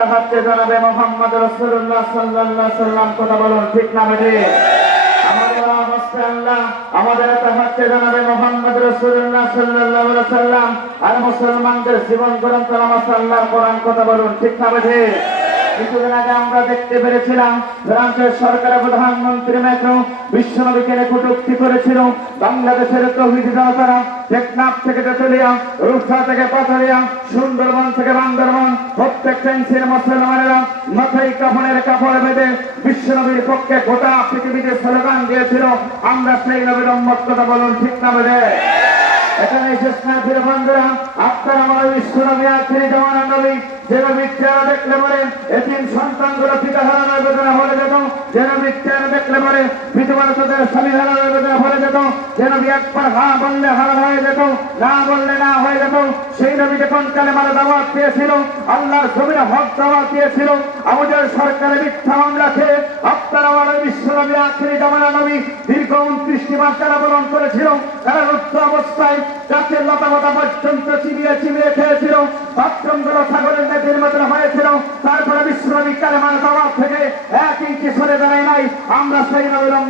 মোহাম্মদ রসুল্লাহ সাল্লাম কথা বলুন, ঠিক আমাদের আল্লাহ, আমাদের মোহাম্মদ রসুল্লাহ সাল্লাম আর মুসলমানদের জীবন গ্রন্থ নামাজ আল্লাহর কোরআন, কথা বলুন, ঠিক না বেঠে? কিছুদিন আগে আমরা দেখতে পেরেছিলাম ফ্রান্সের সরকারের প্রধানমন্ত্রী ম্যাক্রো বিশ্বনবীকে কটূক্তি করেছিল, বাংলাদেশের তৌহিদি জনতারা টেকনাফ থেকে তেতুলিয়া, রূপসা থেকে পাথরিয়া, সুন্দরবন থেকে বান্দরবন, প্রত্যেক ফেন্সির মুসলমানেরা মাথায় কাফনের কাপড় বেঁধে বিশ্বনবীর পক্ষে গোটা পৃথিবীতে স্লোগান দিয়েছিল, আমরা সেই নবীর উম্মত কথা বলুন ঠিক না বেঁধে এখানে শেষ না ফিরে বন্ধুরা। আপনার আমার বিশ্বনবী আখিরি জামানা নবী। দেখতে দেখলে পরে এতিম সন্তানগুলো পিতা আমাদের সরকারের মিথ্যা মামলা খেয়ে আপনার আমার করেছিল। তারা রুদ্ধ অবস্থায় গাছের লতা লতা পর্যন্ত চিবিয়ে চিবিয়ে খেয়েছিল বাথরুমগুলো ছাগলের মেয়েদের মতন হয়েছিল তারপরে বিশ্বনবী কালেমার দাওয়াত থেকে এক ইঞ্চি সরে দাঁড়ায় নাই আমরা সেই নবীর উম্মত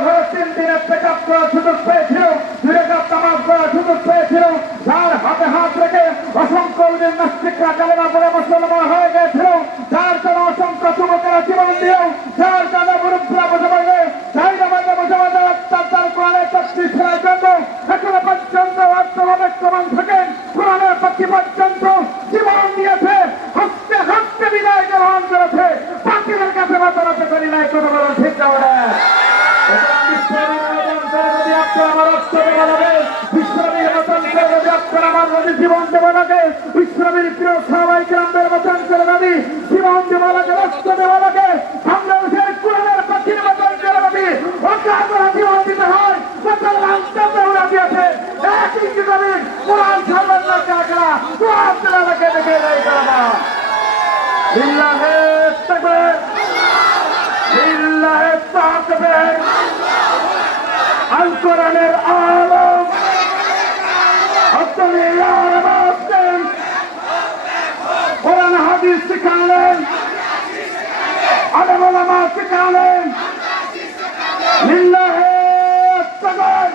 তিন দিনের চেক আপ করার সুযোগ পেয়েছিল দুই কাপ তামাক করার সুযোগ পেয়েছিল। যার হাতে হাত রেখে অসংখ্য নাস্তিকরা কালেমা পরে মুসলমান হয়ে গিয়েছিল, যার জন্য অসংখ্য যুবকেরা জীবন দিয়েও, যার জন্য মুরব্বীরা বসে পড়লে যাই না বললে বসে তার কোরআনের তফসিল ফেরার জন্য এখনও পর্যন্ত অর্থভাবে প্রমাণ থাকেন কোরআনের পক্ষে পর্যন্ত জীবন দিয়েছে হস্তে হস্তে বিদায় গ্রহণ করেছে বাকিদের কাছে মাতারাতে করি নাই, কোনো বড় ঠিক না ওরা জীবন দেব লাগে বিশ্বনবীর প্রিয় সবাই গ্রামের বচন করে নবী। জীবন দেব লাগে রক্ত দেব লাগে আমরা উঠে কোরআনের পাখির বচন করে ওকে আমরা জীবন দিতে হয়। বচন আনতে ওরা দিয়েছে এক ইঞ্চি নবী কোরআন ছাড়বেন না কাকরা কোরআন তেলাকে দেখে দেয় কারণা লিল্লাহে তাকবীর লিল্লাহে তাকবীর আল কোরআনের আলম আপনি আর মুসলিম কোরআন শিখালেন আলেম ওলামা শিখালেন লিল্লাহে তাকবীর